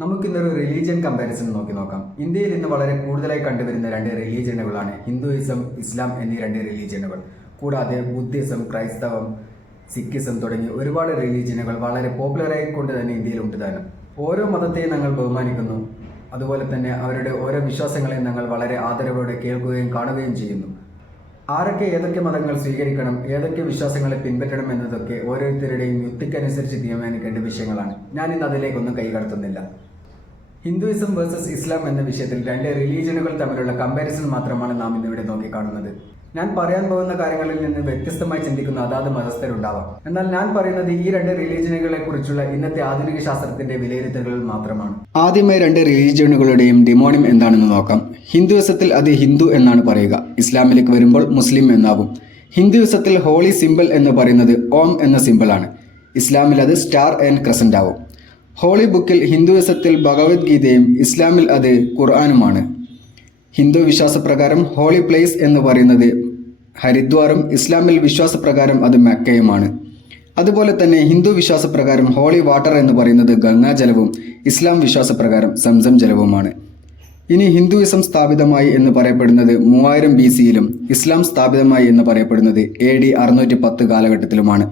നമുക്കിന്നൊരു religion comparison നോക്കാം. ഇന്ത്യയിൽ ഇന്ന് വളരെ കൂടുതലായി കണ്ടുവരുന്ന രണ്ട് റിലീജിയനുകളാണ് ഹിന്ദുയിസം, ഇസ്ലാം എന്നീ രണ്ട് റിലീജിയനുകൾ. കൂടാതെ ബുദ്ധിസം, ക്രൈസ്തവം, സിഖിസം തുടങ്ങി ഒരുപാട് റിലീജിയനുകൾ വളരെ പോപ്പുലറായി കൊണ്ട് തന്നെ ഇന്ത്യയിൽ ഉണ്ട് താനും. ഓരോ മതത്തെയും ഞങ്ങൾ ബഹുമാനിക്കുന്നു. അതുപോലെ തന്നെ അവരുടെ ഓരോ വിശ്വാസങ്ങളെയും ഞങ്ങൾ വളരെ ആദരവോടെ കേൾക്കുകയും കാണുകയും ചെയ്യുന്നു. ആരൊക്കെ ഏതൊക്കെ മതങ്ങൾ സ്വീകരിക്കണം, ഏതൊക്കെ വിശ്വാസങ്ങളെ പിൻപറ്റണം എന്നതൊക്കെ ഓരോരുത്തരുടെയും യുക്തിക്കനുസരിച്ച് തീരുമാനിക്കേണ്ട വിഷയങ്ങളാണ്. ഞാൻ ഇന്ന് അതിലേക്കൊന്നും കൈകടത്തുന്നില്ല. ഹിന്ദുയിസം വേഴ്സസ് ഇസ്ലാം എന്ന വിഷയത്തിൽ രണ്ട് റിലീജിയനുകൾ തമ്മിലുള്ള കമ്പാരിസൺ മാത്രമാണ് നാം ഇന്നിവിടെ നോക്കിക്കാണുന്നത്. ഞാൻ പറയാൻ പോകുന്ന കാര്യങ്ങളിൽ നിന്ന് വ്യത്യസ്തമായി ചിന്തിക്കുന്ന അതാത് മതസ്ഥരുണ്ടാവാം. എന്നാൽ ഞാൻ പറയുന്നത് ഈ രണ്ട് റിലീജിയനുകളെ കുറിച്ചുള്ള ഇന്നത്തെ ആധുനിക ശാസ്ത്രത്തിന്റെ വിലയിരുത്തലുകൾ മാത്രമാണ്. ആദ്യമായി രണ്ട് റിലീജിയനുകളുടെയും ഡിമോണിം എന്താണെന്ന് നോക്കാം. ഹിന്ദുയിസത്തിൽ അത് ഹിന്ദു എന്നാണ് പറയുക. ഇസ്ലാമിലേക്ക് വരുമ്പോൾ മുസ്ലിം എന്നാവും. ഹിന്ദുയിസത്തിൽ ഹോളി സിമ്പിൾ എന്ന് പറയുന്നത് ഓം എന്ന സിമ്പിളാണ്. ഇസ്ലാമിൽ അത് സ്റ്റാർ ആൻഡ് ക്രസന്റ് ആവും. ഹോളി ബുക്കിൽ ഹിന്ദുയിസത്തിൽ ഭഗവത്ഗീതയും ഇസ്ലാമിൽ അത് ഖുർആനുമാണ്. ഹിന്ദു വിശ്വാസപ്രകാരം ഹോളി പ്ലേസ് എന്ന് പറയുന്നത് ഹരിദ്വാറും ഇസ്ലാമിൽ വിശ്വാസപ്രകാരം അത് മക്കയുമാണ്. അതുപോലെ തന്നെ ഹിന്ദു വിശ്വാസപ്രകാരം ഹോളി വാട്ടർ എന്ന് പറയുന്നത് ഗംഗാജലവും ഇസ്ലാം വിശ്വാസപ്രകാരം സംസം ജലവുമാണ്. ഇനി ഹിന്ദുയിസം സ്ഥാപിതമായി എന്ന് പറയപ്പെടുന്നത് 3000 BC-യിലും ഇസ്ലാം സ്ഥാപിതമായി എന്ന് പറയപ്പെടുന്നത് AD 610 കാലഘട്ടത്തിലുമാണ്.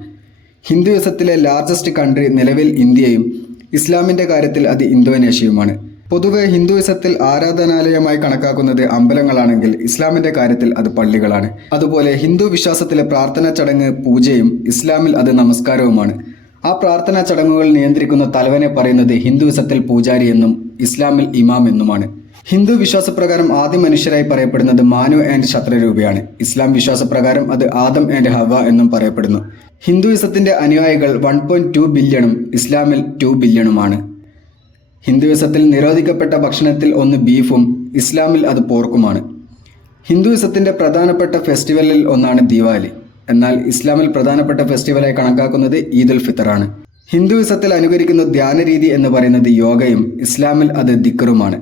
ഹിന്ദുയിസത്തിലെ ലാർജസ്റ്റ് കൺട്രി നിലവിൽ ഇന്ത്യയും ഇസ്ലാമിൻ്റെ കാര്യത്തിൽ അത് ഇന്തോനേഷ്യയുമാണ്. പൊതുവെ ഹിന്ദുയിസത്തിൽ ആരാധനാലയമായി കണക്കാക്കുന്നത് അമ്പലങ്ങളാണെങ്കിൽ ഇസ്ലാമിൻ്റെ കാര്യത്തിൽ അത് പള്ളികളാണ്. അതുപോലെ ഹിന്ദു വിശ്വാസത്തിലെ പ്രാർത്ഥനാ ചടങ്ങ് പൂജയും ഇസ്ലാമിൽ അത് നമസ്കാരവുമാണ്. ആ പ്രാർത്ഥനാ ചടങ്ങുകൾ നിയന്ത്രിക്കുന്ന തലവനെ പറയുന്നത് ഹിന്ദുയിസത്തിൽ പൂജാരി എന്നും ഇസ്ലാമിൽ ഇമാം എന്നുമാണ്. ഹിന്ദു വിശ്വാസപ്രകാരം ആദ്യ മനുഷ്യരായി പറയപ്പെടുന്നത് മാനു ആൻഡ് ശത്രരൂപയാണ്. ഇസ്ലാം വിശ്വാസപ്രകാരം അത് ആദം ആൻഡ് ഹവ എന്നും പറയപ്പെടുന്നു. ഹിന്ദുയിസത്തിന്റെ അനുയായികൾ 1.2 ബില്യണും ഇസ്ലാമിൽ 2 ബില്യണുമാണ്. ഹിന്ദുയിസത്തിൽ നിരോധിക്കപ്പെട്ട ഭക്ഷണത്തിൽ ഒന്ന് ബീഫും ഇസ്ലാമിൽ അത് പോർക്കുമാണ്. ഹിന്ദുയിസത്തിന്റെ പ്രധാനപ്പെട്ട ഫെസ്റ്റിവലിൽ ഒന്നാണ് ദിവാലി. എന്നാൽ ഇസ്ലാമിൽ പ്രധാനപ്പെട്ട ഫെസ്റ്റിവലായി കണക്കാക്കുന്നത് ഈദുൽ ഫിത്തറാണ്. ഹിന്ദുയിസത്തിൽ അനുകരിക്കുന്ന ധ്യാനരീതി എന്ന് പറയുന്നത് യോഗയും ഇസ്ലാമിൽ അത് ദിക്റുമാണ്.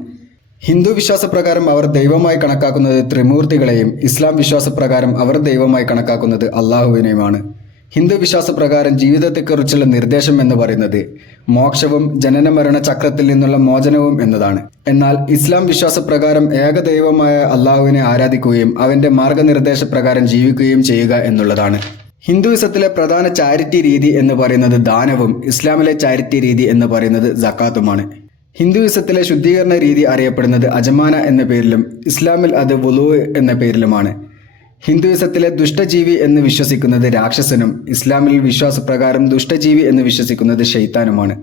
ഹിന്ദു വിശ്വാസപ്രകാരം അവർ ദൈവമായി കണക്കാക്കുന്നത് ത്രിമൂർത്തികളെയും ഇസ്ലാം വിശ്വാസപ്രകാരം അവർ ദൈവമായി കണക്കാക്കുന്നത് അള്ളാഹുവിനെയുമാണ്. ഹിന്ദു വിശ്വാസപ്രകാരം ജീവിതത്തെക്കുറിച്ചുള്ള നിർദ്ദേശം എന്ന് പറയുന്നത് മോക്ഷവും ജനനമരണ ചക്രത്തിൽ നിന്നുള്ള മോചനവും എന്നതാണ്. എന്നാൽ ഇസ്ലാം വിശ്വാസപ്രകാരം ഏകദൈവമായ അള്ളാഹുവിനെ ആരാധിക്കുകയും അവന്റെ മാർഗനിർദ്ദേശ പ്രകാരം ജീവിക്കുകയും ചെയ്യുക എന്നുള്ളതാണ്. ഹിന്ദുയിസത്തിലെ പ്രധാന ചാരിറ്റി രീതി എന്ന് പറയുന്നത് ദാനവും ഇസ്ലാമിലെ ചാരിറ്റി രീതി എന്ന് പറയുന്നത് സക്കാത്തുമാണ്. ഹിന്ദുയിസത്തിലെ ശുദ്ധീകരണ രീതി അറിയപ്പെടുന്നത് അജമാന എന്ന പേരിലും ഇസ്ലാമിൽ അത് വുളൂ എന്ന പേരിലുമാണ്. ഹിന്ദുയിസത്തിലെ ദുഷ്ടജീവി എന്ന് വിശ്വസിക്കുന്നത് രാക്ഷസനും ഇസ്ലാമിൽ വിശ്വാസപ്രകാരം ദുഷ്ടജീവി എന്ന് വിശ്വസിക്കുന്നത് ശൈത്താനുമാണ്.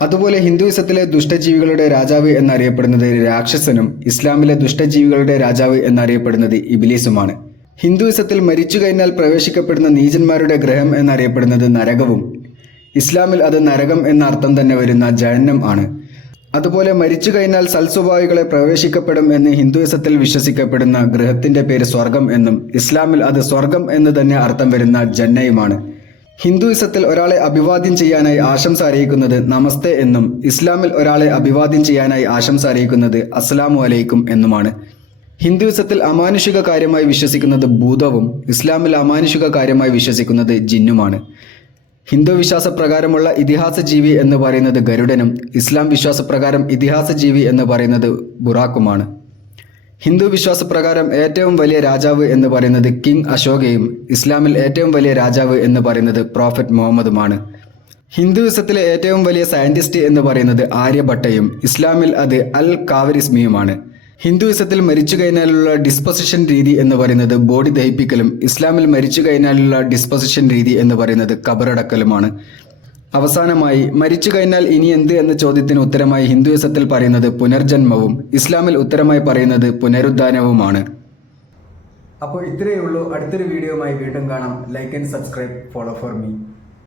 അതുപോലെ ഹിന്ദുയിസത്തിലെ ദുഷ്ടജീവികളുടെ രാജാവ് എന്നറിയപ്പെടുന്നത് രാക്ഷസനും ഇസ്ലാമിലെ ദുഷ്ടജീവികളുടെ രാജാവ് എന്നറിയപ്പെടുന്നത് ഇബ്ലീസുമാണ്. ഹിന്ദുയിസത്തിൽ മരിച്ചു കഴിഞ്ഞാൽ പ്രവേശിക്കപ്പെടുന്ന നീചന്മാരുടെ ഗ്രഹം എന്നറിയപ്പെടുന്നത് നരകവും ഇസ്ലാമിൽ അത് നരകം എന്ന അർത്ഥം തന്നെ വരുന്ന ജഹന്നം ആണ്. അതുപോലെ മരിച്ചു കഴിഞ്ഞാൽ സൽസ്വഭാവികളെ പ്രവേശിക്കപ്പെടും എന്ന് ഹിന്ദുയിസത്തിൽ വിശ്വസിക്കപ്പെടുന്ന ഗൃഹത്തിന്റെ പേര് സ്വർഗം എന്നും ഇസ്ലാമിൽ അത് സ്വർഗം എന്ന് തന്നെ അർത്ഥം വരുന്ന ജന്നയുമാണ്. ഹിന്ദുയിസത്തിൽ ഒരാളെ അഭിവാദ്യം ചെയ്യാനായി ആശംസ അറിയിക്കുന്നത് നമസ്തേ എന്നും ഇസ്ലാമിൽ ഒരാളെ അഭിവാദ്യം ചെയ്യാനായി ആശംസ അറിയിക്കുന്നത് അസ്സലാമു അലൈക്കും എന്നുമാണ്. ഹിന്ദുയിസത്തിൽ അമാനുഷിക കാര്യമായി വിശ്വസിക്കുന്നത് ഭൂതവും ഇസ്ലാമിൽ അമാനുഷിക കാര്യമായി വിശ്വസിക്കുന്നത് ജിന്നുമാണ്. ഹിന്ദു വിശ്വാസപ്രകാരമുള്ള ഇതിഹാസ ജീവി എന്ന് പറയുന്നത് ഗരുഡനും ഇസ്ലാം വിശ്വാസപ്രകാരം ഇതിഹാസ ജീവി എന്ന് പറയുന്നത് ബുറാക്കുമാണ്. ഹിന്ദു വിശ്വാസപ്രകാരം ഏറ്റവും വലിയ രാജാവ് എന്ന് പറയുന്നത് കിങ് അശോകയും ഇസ്ലാമിൽ ഏറ്റവും വലിയ രാജാവ് എന്ന് പറയുന്നത് പ്രോഫറ്റ് മുഹമ്മദുമാണ്. ഹിന്ദുയിസത്തിലെ ഏറ്റവും വലിയ സയന്റിസ്റ്റ് എന്ന് പറയുന്നത് ആര്യഭട്ടയും ഇസ്ലാമിൽ അത് അൽ കാവരിസ്മിയുമാണ്. ഹിന്ദുയിസത്തിൽ മരിച്ചു കഴിഞ്ഞാലുള്ള ഡിസ്പൊസിഷൻ രീതി എന്ന് പറയുന്നത് ബോഡി ദഹിപ്പിക്കലും ഇസ്ലാമിൽ മരിച്ചു കഴിഞ്ഞാലുള്ള ഡിസ്പൊസിഷൻ രീതി എന്ന് പറയുന്നത് കബറടക്കലുമാണ്. അവസാനമായി മരിച്ചു കഴിഞ്ഞാൽ ഇനി എന്ത് എന്ന ചോദ്യത്തിന് ഉത്തരമായി ഹിന്ദുയിസത്തിൽ പറയുന്നത് പുനർജന്മവും ഇസ്ലാമിൽ ഉത്തരമായി പറയുന്നത് പുനരുദ്ധാനവുമാണ്. അപ്പോൾ ഇത്രയേ ഉള്ളൂ. അടുത്തൊരു വീഡിയോയുമായി വീണ്ടും കാണാം. Like and subscribe, follow for me.